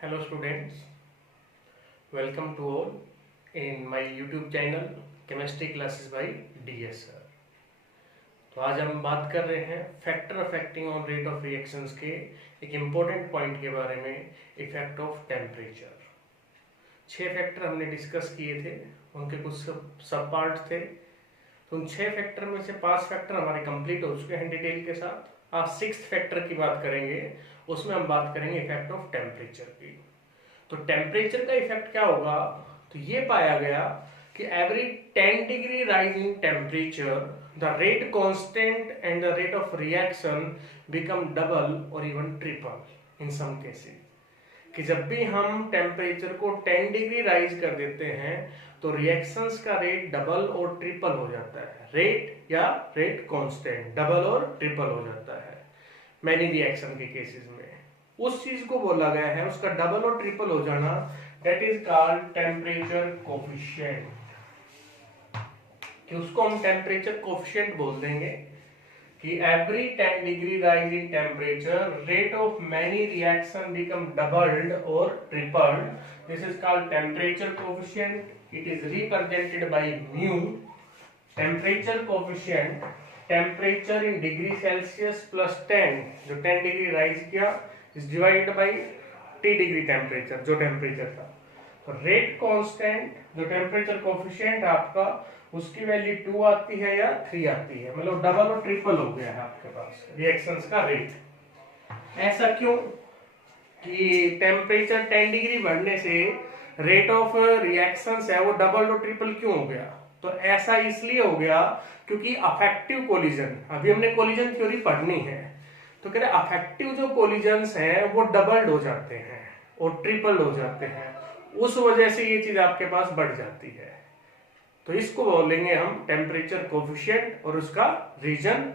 Hello students, welcome to all in my YouTube channel Chemistry Classes by DS Sir। तो आज हम बात कर रहे हैं factor affecting on rate of reactions के एक इम्पोर्टेंट पॉइंट के बारे में, इफेक्ट ऑफ टेम्परेचर। 6 फैक्टर हमने डिस्कस किए थे, उनके कुछ सब पार्ट थे। तो उन 6 फैक्टर में से 5 फैक्टर हमारे कंप्लीट हो चुके हैं डिटेल के साथ। आज 6th फैक्टर की बात करेंगे, उसमें हम बात करेंगे इफेक्ट ऑफ टेम्परेचर की। तो टेम्परेचर का इफेक्ट क्या होगा, तो ये पाया गया कि every 10 degree rise in temperature the rate constant and the rate of reaction become double और इवन ट्रिपल इन सम केसेस। कि जब भी हम टेम्परेचर को 10 डिग्री राइज कर देते हैं तो रिएक्शंस का रेट डबल और ट्रिपल हो जाता है। रेट या रेट कांस्टेंट डबल और ट्रिपल हो जाता है मैनी रिएक्शन के केसेस में। उस चीज को बोला गया है, उसका डबल और ट्रिपल हो जाना, that is called temperature coefficient. कि उसको हम टेम्परेचर कोफिशिएंट बोल देंगे कि every 10 degree rise in temperature rate of many reaction become doubled और tripled, this is called temperature coefficient. It is represented by mu. Temperature coefficient, temperature in degree Celsius plus 10, जो 10 degree rise किया, is divided by T degree temperature, जो temperature था। तो rate constant, जो temperature coefficient आपका, उसकी value 2 आती है या 3 आती है, मतलब डबल और ट्रिपल हो गया है आपके पास रिएक्शंस का रेट। ऐसा क्यों कि टेम्परेचर 10 डिग्री बढ़ने से रेट ऑफ रिएक्शंस है वो डबल और ट्रिपल क्यों हो गया? तो ऐसा इसलिए हो गया क्योंकि अफेक्टिव कोलिजन, अभी हमने कोलिजन थ्योरी पढ़नी है, तो कह रहे अफेक्टिव जो कोलिजन्स हैं वो डबल्ड हो जाते हैं और ट्रिपल हो जाते हैं, उस वजह से ये चीज आपके पास बढ़ जाती है। तो इसको बोलेंगे हम टेम्परेचर कोफिशिएंट और उसका रीजन।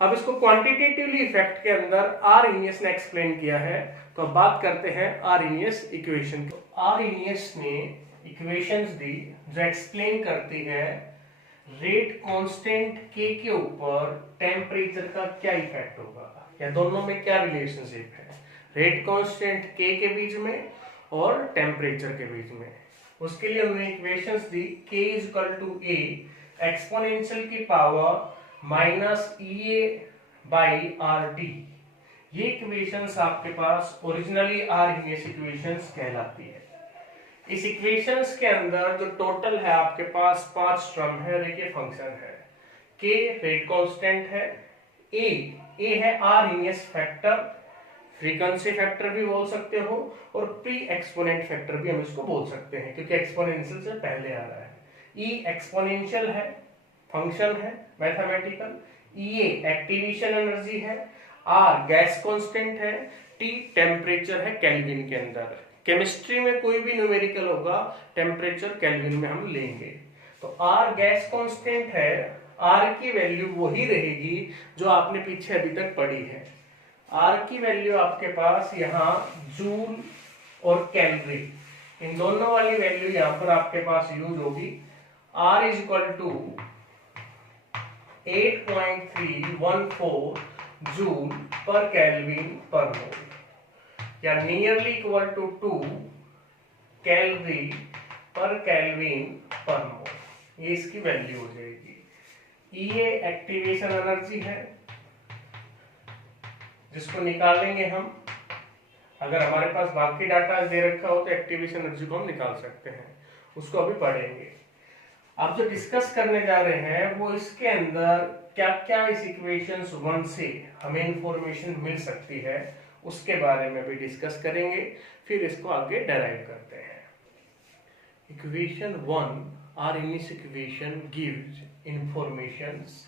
अब इसको क्वांटिटेटिवली इफेक्ट के अंदर आर्हेनियस ने एक्सप्लेन किया है। तो अब बात करते हैं आर्हेनियस इक्वेशन की। आर्हेनियस ने इक्वेशंस दी जो एक्सप्लेन करती है रेट कांस्टेंट के ऊपर टेम्परेचर का क्या इफेक्ट होगा, या दोनों में क्या रिलेशनशिप है रेट कांस्टेंट के बीच में और टेम्परेचर के बीच में। उसके लिए हमने इक्वेशंस दी k equal to A exponential की power minus EA by RT। ये इक्वेशंस आपके पास ओरिजिनली आर्हेनियस इक्वेशंस कहलाती है। इस इक्वेशंस के अंदर जो टोटल है आपके पास 5 टर्म है, देखिए फंक्शन है k रेट कांस्टेंट है, ए है आर्हेनियस फैक्टर, फ्रीक्वेंसी फैक्टर भी बोल सकते हो, और प्री एक्सपोनेंट फैक्टर भी हम इसको बोल सकते हैं क्योंकि एक्सपोनेंशियल से पहले आ रहा है। ई एक्सपोनेंशियल है, फंक्शन है मैथमेटिकल, ई एक्टिवेशन एनर्जी है, आर गैस कांस्टेंट है, टी टेम्परेचर है केल्विन के अंदर। केमिस्ट्री में कोई भी न्यूमेरिकल होगा टेम्परेचर केल्विन में हम लेंगे। तो आर गैस कांस्टेंट है, आर की वैल्यू वही रहेगी जो आपने पीछे अभी तक पढ़ी है। आर की वैल्यू आपके पास यहाँ जूल और कैलोरी, इन दोनों वाली वैल्यू यहाँ पर आपके पास यूज होगी। R is equal to 8.314 joule per kelvin per mole, या nearly equal to 2 calorie per kelvin per mole, ये इसकी वैल्यू हो जाएगी। ये एक्टिवेशन एनर्जी है जिसको निकालेंगे हम। अगर हमारे पास बाकी डाटा दे रखा हो तो एक्टिवेशन एनर्जी को हम निकाल सकते हैं, उसको अभी पढ़ेंगे। अब जो डिस्कस करने जा रहे हैं वो इसके अंदर क्या क्या इस इक्वेशन 1 से हमें इंफॉर्मेशन मिल सकती है उसके बारे में भी डिस्कस करेंगे, फिर इसको आगे डेराइव करते हैं। Equation 1, Arrhenius equation gives informations.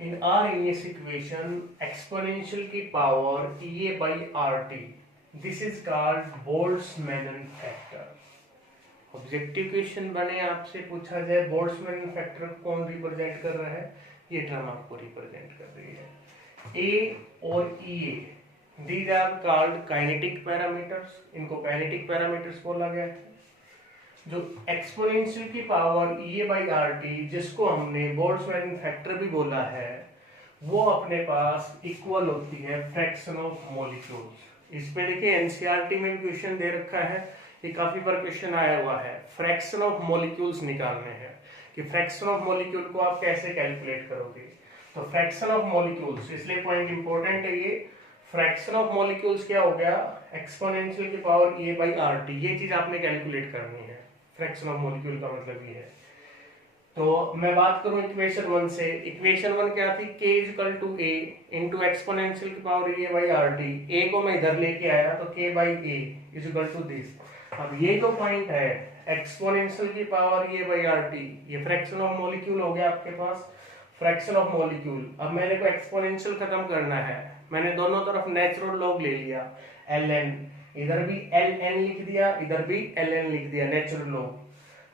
In Arrhenius equation, exponential की power EA by RT, this is called Boltzmann factor। Objective question बने, आपसे पूछा जाए बोल्ट्जमैन फैक्टर कौन रिप्रेजेंट कर रहा है, ये टर्म आपको रिप्रेजेंट कर रही है। A और EA, these are called kinetic parameters, इनको kinetic parameters बोला गया है। जो एक्सपोनेंशियल की पावर EA बाई RT, जिसको हमने बोल्ट्जमैन फैक्टर भी बोला है, वो अपने पास इक्वल होती है फ्रैक्शन ऑफ मॉलिक्यूल्स। इस पे देखिए एनसीईआरटी में भी क्वेश्चन दे रखा है, ये काफी बार क्वेश्चन आया हुआ है। फ्रैक्शन ऑफ मॉलिक्यूल्स निकालने हैं कि फ्रैक्शन ऑफ मॉलिक्यूल को आप कैसे कैलकुलेट करोगे। तो फ्रैक्शन ऑफ मॉलिक्यूल्स, इसलिए पॉइंट इंपॉर्टेंट है ये। फ्रैक्शन ऑफ मॉलिक्यूल्स क्या हो गया, एक्सपोनेंशियल की power A by R T, ये चीज आपने कैलकुलेट करनी है। फ्रैक्शन ऑफ मॉलिक्यूल का मतलब ये है। तो मैं बात करूं इक्वेशन 1 से, इक्वेशन 1 क्या थी, k equal to a into exponential की power a by R T. a को मैं इधर लेके आया तो k by a is equal to this. अब ये जो पॉइंट है एक्सपोनेंशियल की power a by R T, ये फ्रैक्शन ऑफ मॉलिक्यूल हो गया आपके पास, फ्रैक्शन ऑफ मॉलिक्यूल। अब मेरे को एक्सपोनेंशियल खत्म करना है, मैंने दोनों तरफ नेचुरल लॉग ले लिया ln, इधर भी ln लिख दिया, इधर भी ln लिख दिया, नेचुरल लॉग।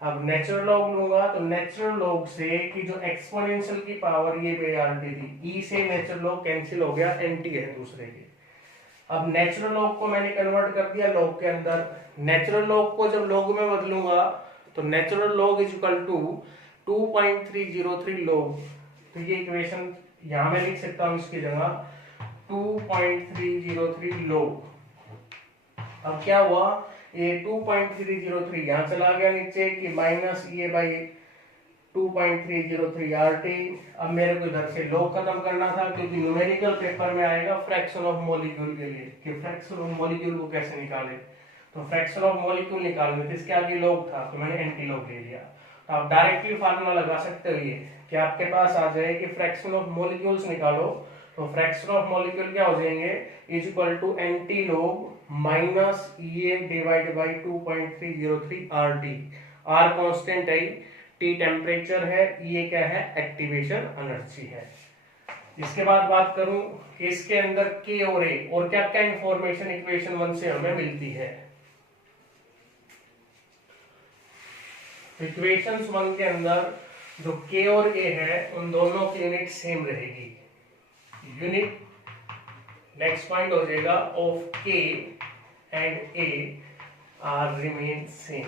अब नेचुरल लॉग लूंगा तो नेचुरल लॉग से कि जो एक्सपोनेंशियल की पावर ये बाई आर टी थी, ई से नेचुरल लॉग कैंसिल हो गया, एनटी है दूसरे के। अब नेचुरल लॉग को मैंने कन्वर्ट कर दिया लॉग के अंदर। नेचुरल लॉग को जब लॉग में बदलूंगा तो natural log is equal to 2.303 log. तो ये इक्वेशन यहां मैं लिख सकता हूं इसकी जगह 2.303 लॉग। अब क्या हुआ, ये 2.303 यहां चला गया नीचे कि माइनस ये बाई 2.303 आरटी। अब मेरे को इधर से लॉग खत्म करना था क्योंकि न्यूमेरिकल पेपर में आएगा फ्रैक्शन ऑफ मॉलिक्यूल के लिए कि फ्रैक्शन ऑफ मॉलिक्यूल को कैसे निकाले। तो फ्रैक्शन ऑफ मॉलिक्यूल निकालने थे, इसके आगे लॉग था तो मैंने एंटी लॉग ले लिया। तो आप डायरेक्टली फार्मूला लगा सकते हो ये कि आपके पास आ जाए कि फ्रैक्शन ऑफ मॉलिक्यूल्स निकालो, तो फ्रैक्शन ऑफ मॉलिक्यूल क्या हो जाएंगे, is equal to antilog minus ये divide by 2.303 R T. R constant है, टी टेम्परेचर है, ये क्या है, एक्टिवेशन एनर्जी है। इसके बाद बात करूं इसके अंदर के और ए और क्या क्या इंफॉर्मेशन इक्वेशन 1 से हमें मिलती है। इक्वेशन 1 के अंदर जो के और ए है उन दोनों की यूनिट सेम रहेगी। यूनिट नेक्स्ट पॉइंट हो जाएगा ऑफ के and A R remain same,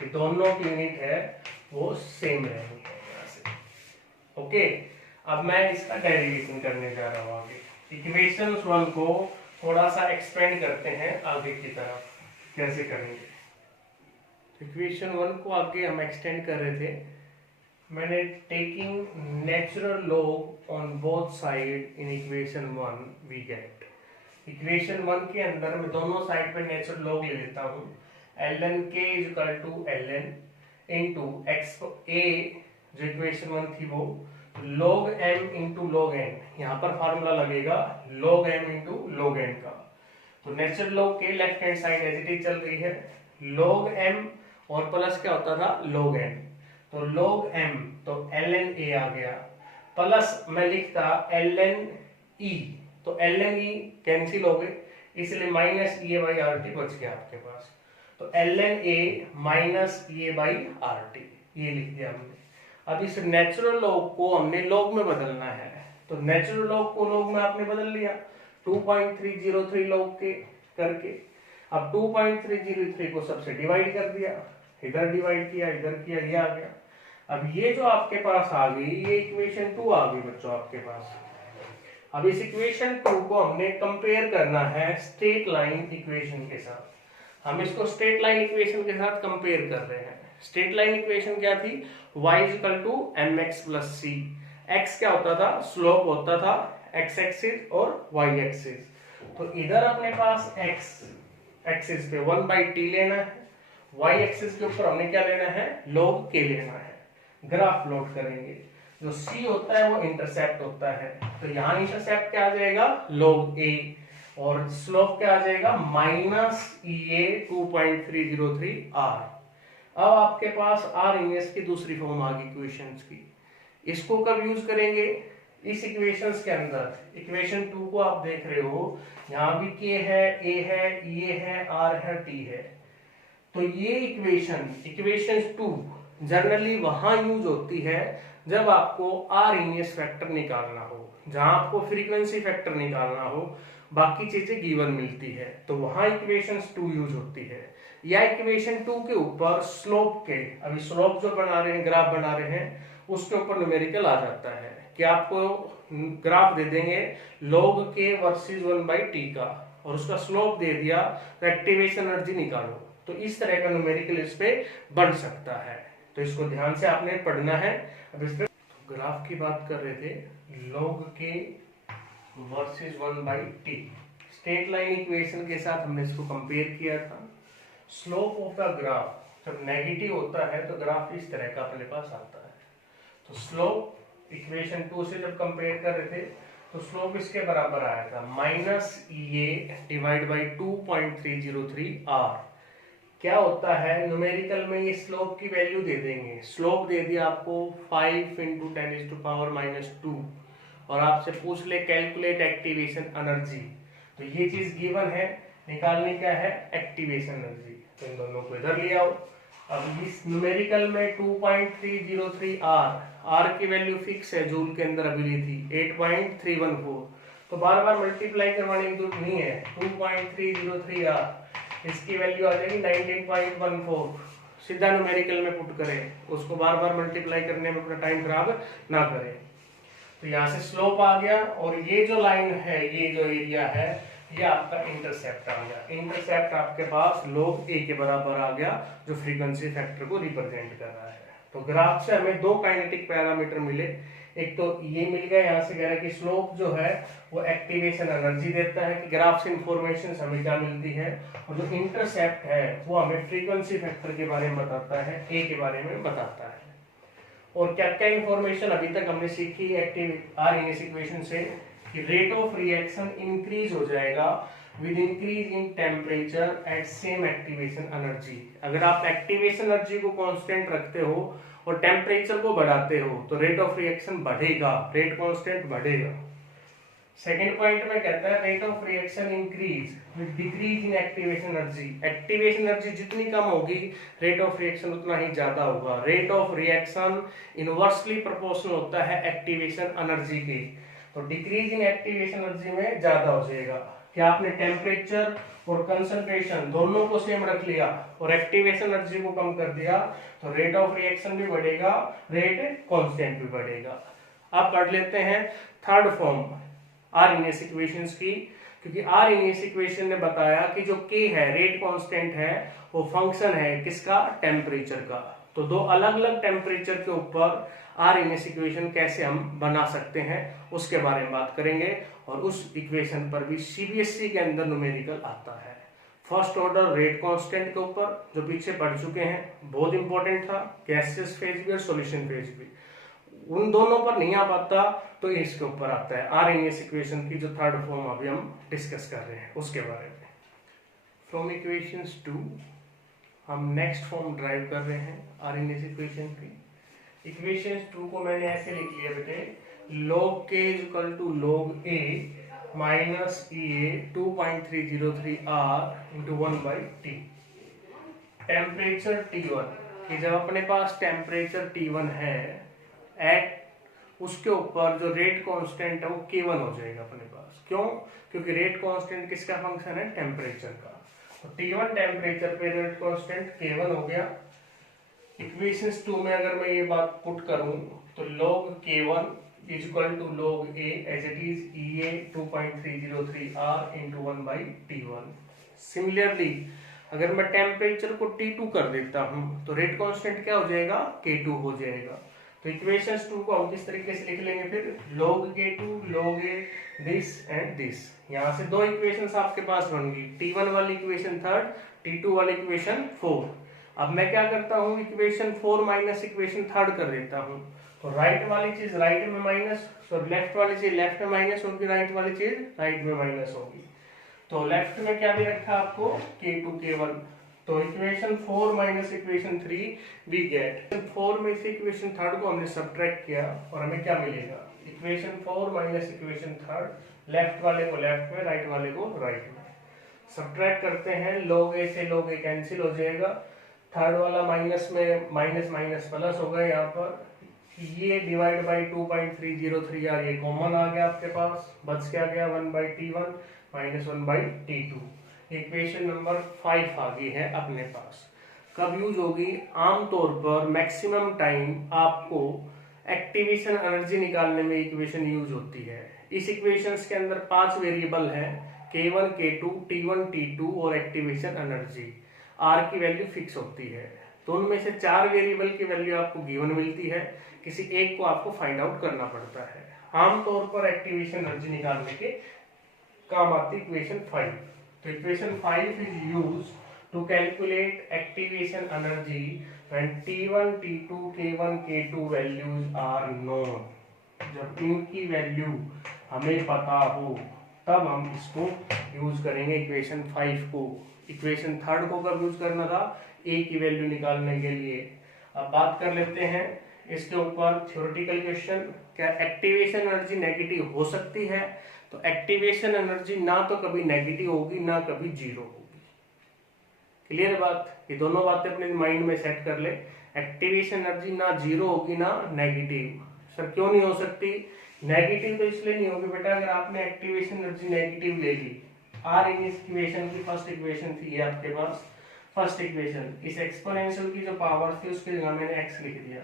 कि दोनों की यूनिट है वो सेम रहेंगे यहाँ से। ओके, अब मैं इसका डेरिवेशन करने जा रहा हूँ आगे। इक्वेशन 1 को थोड़ा सा एक्सपेंड करते हैं आगे की तरफ, कैसे करेंगे। इक्वेशन 1 को आगे हम एक्सटेंड कर रहे थे, मैंने taking natural log on both side in equation 1 we get. Equation 1 के अंदर मैं दोनों साइड पे नेचुरल लॉग ले लेता हूँ, ln k is equal to ln into x a जो इक्वेशन 1 थी वो log m into log n, यहाँ पर फार्मूला लगेगा log m into log n का। तो नेचुरल लॉग के left hand side as it is चल रही है, log m और प्लस क्या होता था log n, तो log m तो ln a आ गया, प्लस मैं लिखता ln e, तो ln e कैंसिल हो गए इसलिए minus e by R T बच गया आपके पास। तो ln a minus e by R T ये लिख दिया हमने। अब इस नेचुरल लॉग को हमने लॉग में बदलना है, तो नेचुरल लॉग को लॉग में आपने बदल लिया 2.303 लॉग के करके। अब 2.303 को सबसे डिवाइड कर दिया, इधर डिवाइड किया, इधर किया, ये आ गया। अब ये जो आपके पास आ गई ये इक्वेशन 2 आ गई बच्चों आपके पास। अब इस इक्वेशन 2 को हमने कंपेयर करना है स्ट्रेट लाइन इक्वेशन के साथ। हम इसको स्ट्रेट लाइन इक्वेशन के साथ कंपेयर कर रहे हैं। स्ट्रेट लाइन इक्वेशन क्या थी, y equal to mx plus C. x क्या होता था, स्लोप होता था x एक्सिस और y एक्सिस। तो इधर अपने पास x एक्सिस पे 1/t लेना है, y एक्सिस के ऊपर हमने क्या लेना है, log k लेना है। ग्राफ प्लॉट करेंगे, जो c होता है वो इंटरसेप्ट होता है, तो यहाँ इंटरसेप्ट क्या आ जाएगा log a और स्लोप क्या आ जाएगा माइनस e 2.303 r। अब आपके पास आर इनवर्स की दूसरी फॉर्म आ गई इक्वेशंस की। इसको कब यूज करेंगे, इस इक्वेशंस के अंदर। इक्वेशन 2 को आप देख रहे हो, यहाँ भी k है, a है, ये है, r है, t है। तो ये इक्वेशन 2 जनरली वहां यूज होती है जब आपको आर इनवर्स फैक्टर निकालना हो, जहां आपको फ्रीक्वेंसी फैक्टर निकालना हो, बाकी चीजें गिवन मिलती है, तो वहां इक्वेशन 2 यूज होती है। या इक्वेशन 2 के ऊपर स्लोप के, अभी स्लोप जो बना रहे हैं, ग्राफ बना रहे हैं, उसके ऊपर न्यूमेरिकल आ जाता है कि आपको ग्राफ दे देंगे log k वर्सेस 1/t का, और उसका स्लोप दे दिया तो एक्टिवेशन एनर्जी निकालो। तो इस तरह का न्यूमेरिकल इस पे बन सकता है, तो इसको ध्यान से आपने पढ़ना है। अब इस पे ग्राफ की बात कर रहे थे, log k versus 1/t straight line equation के साथ हमने इसको कंपेयर किया था। स्लोप ऑफ द ग्राफ जब नेगेटिव होता है तो ग्राफ इस तरह का अपने पास आता है। तो स्लोप इक्वेशन 2 से जब कंपेयर कर रहे थे तो स्लोप इसके बराबर आया था -EA डिवाइड बाई 2.303 r। क्या होता है न्यूमेरिकल में, ये स्लोप की वैल्यू दे देंगे। स्लोप दे दिया आपको 5 × 10⁻⁻2 और आपसे पूछ ले कैलकुलेट एक्टिवेशन एनर्जी, तो ये चीज गिवन है, निकालने क्या है एक्टिवेशन एनर्जी। तो इन दोनों को इधर ले आओ। अब इस न्यूमेरिकल में 2.303 r की वैल्यू फिक्स है, जूल के अंदर अभी ली थी 8.314, तो बार बार मल्टीप्लाई करवाने की जरूरत नहीं है। 2.303 r इसकी वैल्यू आ जाएगी 19.14। सीधा न्यूमेरिकल में पुट करें, उसको बार बार मल्टीप्लाई करने में अपना टाइम खराब ना करें। तो यहाँ से स्लोप आ गया और ये जो लाइन है, ये जो एरिया है, ये आपका इंटरसेप्ट आ गया। इंटरसेप्ट आपके पास log a के बराबर आ गया, जो फ्रीक्वेंसी फैक्टर को रिप्रेजेंट कर रहा है। तो ग्राफ से हमें दो काइनेटिक पैरामीटर मिले, एक तो ये मिल गया, यहाँ से कह रहा है कि स्लोप जो है वो एक्टिवेशन एनर्जी देता है कि ग्राफ से इंफॉर्मेशन हमें क्या मिलती है, और जो इंटरसेप्ट है वो हमें फ्रीक्वेंसी फैक्टर के बारे में बताता है, ए के बारे में बताता है। और क्या क्या इंफॉर्मेशन अभी तक हमने सीखी एक्टिव आरएनएस इक्वेशन से, कि रेट ऑफ रिएक्शन इंक्रीज हो जाएगा with increase in temperature at same activation energy. अगर आप एक्टिवेशन एनर्जी को कांस्टेंट रखते हो और टेम्परेचर को बढ़ाते हो तो रेट ऑफ रिएक्शन बढ़ेगा, रेट कांस्टेंट बढ़ेगा। सेकेंड पॉइंट में कहता है rate of reaction increase with decrease in activation energy. Activation energy जितनी कम होगी रेट ऑफ रिएक्शन उतना ही ज्यादा होगा। Rate of reaction inversely proportional होता है एक्टिवेशन एनर्जी के, तो डिक्रीज इन एक्टिवेशन एनर्जी में ज्यादा हो जाएगा। क्या आपने टेम्परेचर और कंसंट्रेशन दोनों को सेम रख लिया और एक्टिवेशन एनर्जी को कम कर दिया तो रेट ऑफ रिएक्शन भी बढ़ेगा, रेट कांस्टेंट भी बढ़ेगा। अब पढ़ लेते हैं थर्ड फॉर्म आरएनएस इक्वेशंस की, क्योंकि आरएनएस इक्वेशन ने बताया कि जो के है रेट कांस्टेंट है वो फंक्शन है किसका, टेम्परेचर का। तो दो अलग अलग टेम्परेचर के ऊपर आरएनएस इक्वेशन कैसे हम बना सकते हैं उसके बारे में बात करेंगे, और उस इक्वेशन पर भी सीबीएसई के अंदर न्यूमेरिकल आता है। फर्स्ट ऑर्डर रेट कांस्टेंट के ऊपर जो पीछे पढ़ चुके हैं, बहुत इंपॉर्टेंट था, गैसियस फेज भी और सॉल्यूशन फेज भी, उन दोनों पर नहीं आ पाता तो इसके ऊपर आता है आरएनएस इक्वेशन की जो थर्ड फॉर्म अभी हम डिस्कस कर रहे हैं उसके बारे में। फ्रॉम इक्वेशंस 2 हम नेक्स्ट फॉर्म ड्राइव कर रहे हैं आरएनएस इक्वेशन की। इक्वेशंस 2 को मैंने ऐसे लिख लिया बेटे, log k equal to log a minus EA 2.303 r into 1/t। Temperature T1 कि जब अपने पास टेम्परेचर T1 है एट उसके ऊपर जो रेट कांस्टेंट है वो K1 हो जाएगा अपने पास। क्यों? क्योंकि रेट कांस्टेंट किसका फंक्शन है, टेम्परेचर का। तो T1 टेम्परेचर पे रेट कांस्टेंट K1 हो गया। इक्वेशंस 2 में अगर मैं ये बात पुट करूं तो log K1 is equal to log A as it is EA 2.303 r into 1/T1। Similarly अगर मैं टेम्परेचर को T2 कर देता हूं तो रेट कांस्टेंट क्या हो जाएगा, K2 हो जाएगा। तो इक्वेशंस 2 को हम किस तरीके से लिख लेंगे फिर, log K2 log A this and this. यहाँ से दो इक्वेशंस आपके पास बन गई, T1 वाली इक्वेशन थर्ड, T2 वाली इक्वेशन फोर्थ। अब मैं क्या करता हूँ, इक्वेशन 4 माइनस इक्वेशन थर्ड कर देता हूँ। तो राइट वाली चीज राइट में माइनस, तो लेफ्ट वाली चीज लेफ्ट में माइनस होगी, राइट वाली चीज राइट में माइनस होगी। तो लेफ्ट में क्या दे रखा आपको, K2 K1। तो equation 4 minus equation 3 we get 4 में से इक्वेशन थर्ड को हमने सब्ट्रैक्ट किया और हमें क्या मिलेगा, equation 4 minus equation third, left वाले को लेफ्ट में राइट वाले को राइट में सब्ट्रैक्ट करते हैं। log A से log A कैंसिल हो जाएगा, थर्ड वाला माइनस में माइनस माइनस प्लस हो गया, यहाँ पर ये डिवाइड बाई 2.303 यार ये कॉमन आ गया आपके पास, बच क्या गया 1/T1 minus 1/T2। Equation number 5 आ गई है अपने पास। कब यूज होगी, आमतौर पर मैक्सिमम टाइम आपको एक्टिवेशन एनर्जी निकालने में इक्वेशन यूज होती है। इस इक्वेशंस के अंदर 5 वेरिएबल है, K1 K2 T1 T2 और एक्टिवेशन एनर्जी R की वैल्यू फिक्स होती है। तो उनमें से 4 वेरिएबल की वैल्यू आपको गिवन मिलती है, किसी एक को आपको फाइंड आउट करना पड़ता है। आमतौर पर एक्टिवेशन एनर्जी निकालने के काम आती है इक्वेशन 5। तो equation 5 is use to calculate activation energy when T1 T2 K1 K2 values are known. जब इनकी वैल्यू हमें पता हो तब हम इसको यूज करेंगे इक्वेशन 5 को। इक्वेशन 3 को कब यूज करना था? ए की वैल्यू निकालने के लिए। अब बात कर लेते हैं इसके ऊपर थ्योरेटिकल क्वेश्चन। क्या एक्टिवेशन एनर्जी नेगेटिव हो सकती है? तो एक्टिवेशन एनर्जी ना तो कभी नेगेटिव होगी ना कभी जीरो होगी। क्लियर है बात? ये दोनों बातें अपने माइंड में सेट कर ले। एक्टिवेशन एनर्जी ना जीरो होगी ना नेगेटिव। सर क्यों नहीं हो सकती? नेगेटिव तो इसलिए नहीं होगी बेटा, अगर आपने एक्टिवेशन एनर्जी नेगेटिव ले ली। आर इन इस इक्वेशन की फर्स्ट इक्वेशन थी ये आपके पास फर्स्ट इक्वेशन, इस एक्सपोनेंशियल की जो पावर थी उसकी जगह मैंने एक्स लिख दिया,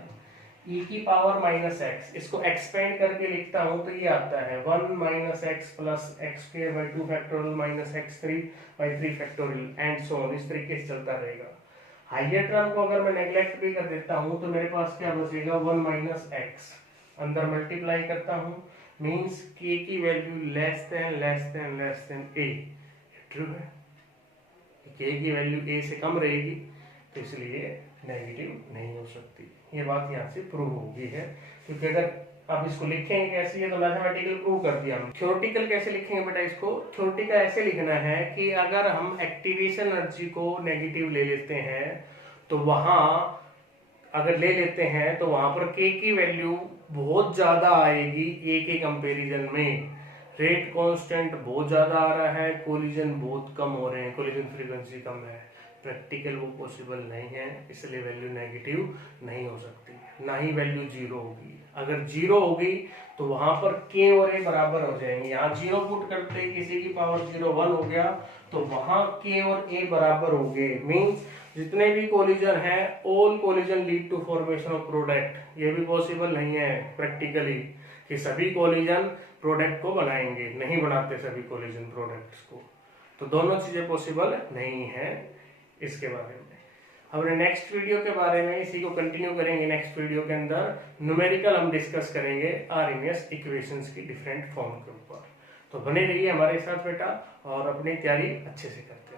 e की पावर माइनस एक्स। इसको एक्सपेंड करके लिखता हूं तो ये आता है 1 minus x plus x square by 2 factorial minus x 3 by 3 factorial and so on. इस तरीके से चलता रहेगा। हाइयर टर्म को अगर मैं नेग्लेक्ट भी कर देता हूं तो मेरे पास क्या बचेगा? 1 माइनस एक्स। अंदर मल्टीप्लाई करता हूं मींस k की value less than a। True है? k की वैल्यू a से कम रहेगी तो इसलिए नेगेटिव नहीं हो सकती। ये बात यहाँ से प्रूव हो गई है। क्योंकि अगर अब इसको लिखेंगे कैसे, ये तो मैथमेटिकल प्रूव कर दिया हम। थ्योरेटिकल कैसे लिखेंगे बेटा इसको? थ्योरेटिकल ऐसे लिखना है कि अगर हम एक्टिवेशन एनर्जी को नेगेटिव ले लेते हैं तो वहां अगर ले लेते हैं तो वहां पर k की वैल्यू बहुत ज्यादा आएगी a के कंपैरिजन में। रेट कांस्टेंट बहुत ज्यादा आ रहा है, कोलिजन बहुत कम हो रहे हैं, कोलिजन फ्रीक्वेंसी कम है। प्रैक्टिकल वो पॉसिबल नहीं है, इसलिए वैल्यू नेगेटिव नहीं हो सकती। ना ही वैल्यू जीरो होगी। अगर जीरो होगी तो वहां पर k और a बराबर हो जाएंगे। यहाँ जीरो पुट करते ही किसी की पावर 0 1 हो गया तो वहां k और a बराबर हो गए। मीन्स जितने भी कोलिजन है all collision lead to formation of product. ये भी पॉसिबल नहीं है प्रैक्टिकली कि सभी कोलिजन प्रोडक्ट को बनाएंगे, नहीं बनाते सभी कोलिजन प्रोडक्ट्स को। तो दोनों चीजें पॉसिबल नहीं है। इसके बारे में हमने नेक्स्ट वीडियो के बारे में इसी को कंटिन्यू करेंगे। नेक्स्ट वीडियो के अंदर न्यूमेरिकल हम डिस्कस करेंगे आरएमएस इक्वेशंस की डिफरेंट फॉर्म के ऊपर। तो बने रहिए हमारे साथ बेटा और अपनी तैयारी अच्छे से करते